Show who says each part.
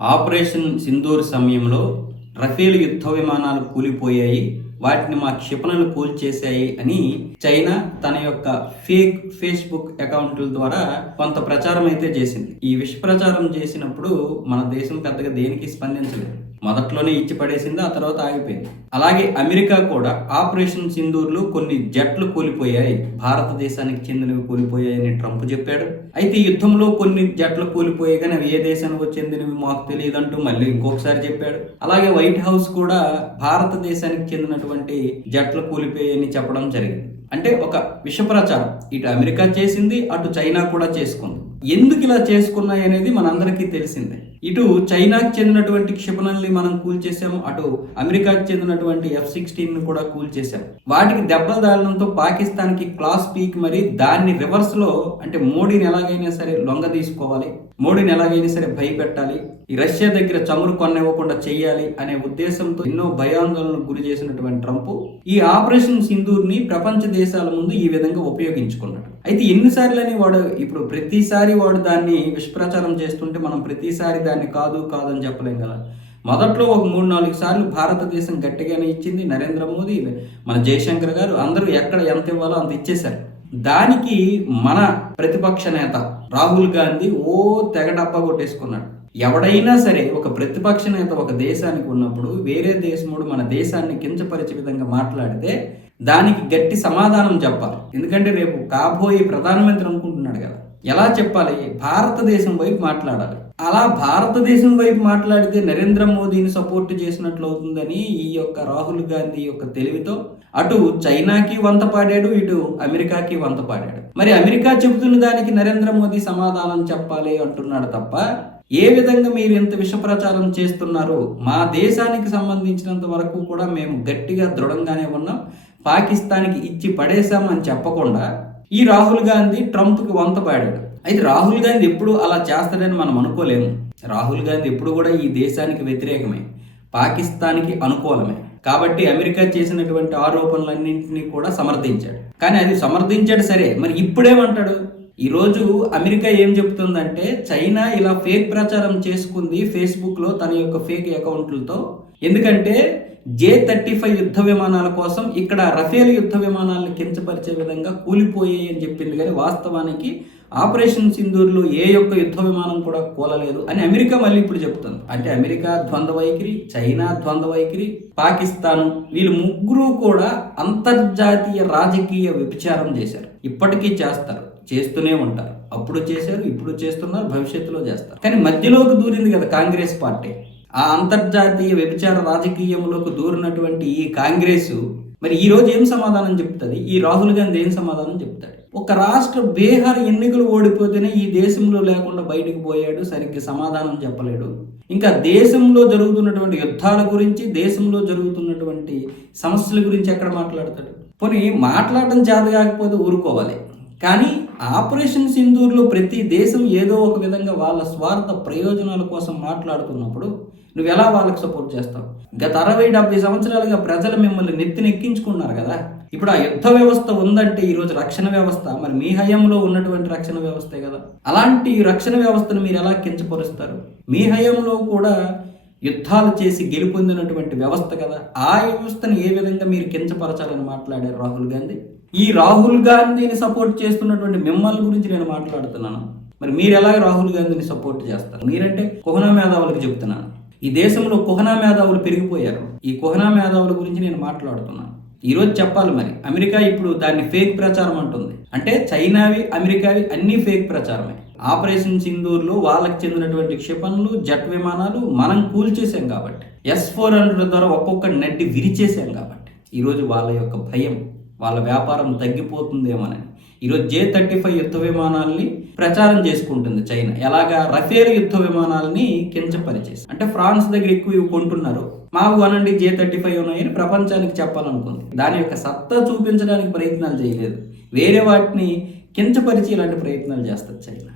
Speaker 1: Operation Sindoor సమయంలో Rafale యుద్ధ విమానాలు కూలిపోయాయి వాటిని మా క్షిపణులు కూల్చేశాయి అని చైనా తన యొక్క ఫేక్ ఫేస్బుక్ అకౌంట్ల ద్వారా కొంత ప్రచారం అయితే చేసింది. ఈ విష ప్రచారం చేసినప్పుడు మన దేశం పెద్దగా దేనికి స్పందించలేదు. మొదట్లోనే ఇచ్చి పడేసింది ఆ తర్వాత ఆగిపోయింది. అలాగే అమెరికా కూడా ఆపరేషన్ సింధూర్లో కొన్ని జట్లు కూలిపోయాయి. భారతదేశానికి చెందినవి కూలిపోయాయని ట్రంప్ చెప్పాడు. అయితే యుద్ధంలో కొన్ని జట్లు కూలిపోయాయి కానీ అవి ఏ దేశానికి చెందినవి మాకు తెలియదంటూ మళ్ళీ ఇంకొకసారి చెప్పాడు. అలాగే వైట్ హౌస్ కూడా భారతదేశానికి చెందినటువంటి జట్లు కూలిపోయాయని చెప్పడం జరిగింది. అంటే ఒక విష ప్రచారం ఇటు అమెరికా చేసింది అటు చైనా కూడా చేసుకుంది. ఎందుకు ఇలా చేసుకున్నాయి అనేది మనందరికీ తెలిసిందే. ఇటు చైనాకి చెందినటువంటి క్షిపణుల్ని మనం కూల్చేసాము అటు అమెరికాకి చెందినటువంటి ఎఫ్ సిక్స్టీన్ని కూడా కూల్చేసాం వాటికి దెబ్బలు దాడడంతో పాకిస్తాన్కి క్లాస్ పీక్ మరి దాన్ని రివర్స్లో అంటే మోడీని ఎలాగైనా సరే లొంగ తీసుకోవాలి మోడీని ఎలాగైనా సరే భయపెట్టాలి ఈ రష్యా దగ్గర చమురు కొనివ్వకుండా చేయాలి అనే ఉద్దేశంతో ఎన్నో భయాందోళనకు గురి చేసినటువంటి ట్రంప్ ఈ ఆపరేషన్ సింధూర్ని ప్రపంచ దేశాల ముందు ఈ విధంగా ఉపయోగించుకున్నాడు. అయితే ఎన్నిసార్లని వాడు ఇప్పుడు ప్రతిసారి వాడు దాన్ని విష్ప్రచారం చేస్తుంటే మనం ప్రతిసారి దాన్ని కాదు కాదని చెప్పలేం కదా. మొదట్లో ఒక మూడు నాలుగు సార్లు భారతదేశం గట్టిగానే ఇచ్చింది నరేంద్ర మోదీ మన జయశంకర్ గారు అందరూ ఎక్కడ ఎంత ఇవ్వాలో అంత ఇచ్చేశారు. దానికి మన ప్రతిపక్ష నేత రాహుల్ గాంధీ ఓ తెగ డబ్బా కొట్టేసుకున్నాడు. ఎవడైనా సరే ఒక ప్రతిపక్ష నేత ఒక దేశానికి ఉన్నప్పుడు వేరే దేశముడు మన దేశాన్ని కించపరిచే విధంగా మాట్లాడితే దానికి గట్టి సమాధానం చెప్పాలి. ఎందుకంటే రేపు కాబోయే ప్రధానమంత్రి అనుకుంటున్నాడు కదా. ఎలా చెప్పాలి? భారతదేశం వైపు మాట్లాడాలి. అలా భారతదేశం వైపు మాట్లాడితే నరేంద్ర మోదీని సపోర్ట్ చేసినట్లు అవుతుందని ఈ యొక్క రాహుల్ గాంధీ యొక్క తెలివితో అటు చైనాకి వంత పాడాడు ఇటు అమెరికాకి వంత పాడాడు. మరి అమెరికా చెబుతున్న దానికి నరేంద్ర మోదీ సమాధానం చెప్పాలి అంటున్నాడు తప్ప ఏ విధంగా మీరు ఇంత విష ప్రచారం చేస్తున్నారు మా దేశానికి సంబంధించినంత వరకు కూడా మేము గట్టిగా దృఢంగానే ఉన్నాం. పాకిస్తాన్కి ఇచ్చి పడేశామని చెప్పకుండా ఈ రాహుల్ గాంధీ ట్రంప్కి వంత పాడాడు. అయితే రాహుల్ గాంధీ ఎప్పుడు అలా చేస్తాడని మనం అనుకోలేము. రాహుల్ గాంధీ ఎప్పుడు కూడా ఈ దేశానికి వ్యతిరేకమే. పాకిస్తాన్కి అనుకూలమే. కాబట్టి అమెరికా చేసినటువంటి ఆరోపణలన్నింటినీ కూడా సమర్థించాడు. కానీ అది సమర్థించాడు సరే మరి ఇప్పుడేమంటాడు? ఈరోజు అమెరికా ఏం చెప్తుందంటే చైనా ఇలా ఫేక్ ప్రచారం చేసుకుంది ఫేస్బుక్లో తన యొక్క ఫేక్ అకౌంట్లతో. ఎందుకంటే జే థర్టీ ఫైవ్ యుద్ధ విమానాల కోసం ఇక్కడ రఫేల్ యుద్ధ విమానాలను కించపరిచే విధంగా కూలిపోయాయి అని చెప్పింది. కానీ వాస్తవానికి ఆపరేషన్ సింధూర్లో ఏ యొక్క యుద్ధ విమానం కూడా కూలలేదు అని అమెరికా మళ్ళీ ఇప్పుడు చెప్తుంది. అంటే అమెరికా ద్వంద్వ వైఖరి చైనా ద్వంద్వ వైఖరి పాకిస్తాన్ వీళ్ళు ముగ్గురు కూడా అంతర్జాతీయ రాజకీయ వ్యభిచారం చేశారు. ఇప్పటికీ చేస్తారు. చేస్తూనే ఉంటారు. అప్పుడు చేశారు ఇప్పుడు చేస్తున్నారు భవిష్యత్తులో చేస్తారు. కానీ మధ్యలోకి దూరింది కదా కాంగ్రెస్ పార్టీ. ఆ అంతర్జాతీయ వ్యభిచార రాజకీయంలోకి దూరినటువంటి ఈ కాంగ్రెస్ మరి ఈ రోజు ఏం సమాధానం చెప్తుంది? ఈ రాహుల్ గాంధీ ఏం సమాధానం చెప్తాడు? ఒక రాష్ట్ర బీహార్ ఎన్నికలు ఓడిపోతేనే ఈ దేశంలో లేకుండా బయటకు పోయాడు సరిగ్గా సమాధానం చెప్పలేడు. ఇంకా దేశంలో జరుగుతున్నటువంటి యుద్ధాల గురించి దేశంలో జరుగుతున్నటువంటి సమస్యల గురించి ఎక్కడ మాట్లాడతాడు? పోనీ మాట్లాడటం చేత కాకపోతే ఊరుకోవాలి. కానీ ఆపరేషన్ సింధూర్లో ప్రతి దేశం ఏదో ఒక విధంగా వాళ్ళ స్వార్థ ప్రయోజనాల కోసం మాట్లాడుతున్నప్పుడు నువ్వు ఎలా వాళ్ళకి సపోర్ట్ చేస్తావు? గత అరవై డెబ్బై సంవత్సరాలుగా ప్రజలు మిమ్మల్ని నెత్తినెక్కించుకున్నారు కదా. ఇప్పుడు ఆ యుద్ధ వ్యవస్థ ఉందంటే ఈరోజు రక్షణ వ్యవస్థ మరి మీ హయంలో ఉన్నటువంటి రక్షణ వ్యవస్థే కదా. అలాంటి రక్షణ వ్యవస్థను మీరు ఎలా కించపరుస్తారు? మీ హయంలో కూడా యుద్ధాలు చేసి గెలుపొందినటువంటి వ్యవస్థ కదా. ఆ వ్యవస్థను ఏ విధంగా మీరు కించపరచాలని మాట్లాడారు రాహుల్ గాంధీ? ఈ రాహుల్ గాంధీని సపోర్ట్ చేస్తున్నటువంటి మిమ్మల్ని గురించి నేను మాట్లాడుతున్నాను. మరి మీరు ఎలా రాహుల్ గాంధీని సపోర్ట్ చేస్తారు? మీరంటే కుహనా మేధావులకు చెప్తున్నాను ఈ దేశంలో కుహనా మేధావులు పెరిగిపోయారు. ఈ కుహనా మేధావుల గురించి నేను మాట్లాడుతున్నాను. ఈరోజు చెప్పాలి మరి. అమెరికా ఇప్పుడు దాన్ని ఫేక్ ప్రచారం అంటుంది. అంటే చైనావి అమెరికావి అన్నీ ఫేక్ ప్రచారమే. ఆపరేషన్ సింధూర్లో వాళ్ళకి చెందినటువంటి క్షిపణులు జట్ విమానాలు మనం కూల్చేసాం కాబట్టి ఎస్ ఫోర్ హండ్రెడ్ ద్వారా ఒక్కొక్క నడ్డి విరిచేసాం కాబట్టి ఈరోజు వాళ్ళ యొక్క భయం వాళ్ళ వ్యాపారం తగ్గిపోతుందేమోనని. ఈరోజు జే థర్టీ ఫైవ్ యుద్ధ విమానాల్ని ప్రచారం చేసుకుంటుంది చైనా. ఎలాగా రఫేల్ యుద్ధ విమానాల్ని కించపరిచేసి. అంటే ఫ్రాన్స్ దగ్గర ఎక్కువ ఇవి కొంటున్నారు. మాకు అనండి జే థర్టీ ఫైవ్ ఉన్నాయని ప్రపంచానికి చెప్పాలనుకుంది. దాని యొక్క సత్తా చూపించడానికి ప్రయత్నాలు చేయలేదు. వేరే వాటిని కించపరిచి ఇలాంటి ప్రయత్నాలు చేస్తుంది చైనా.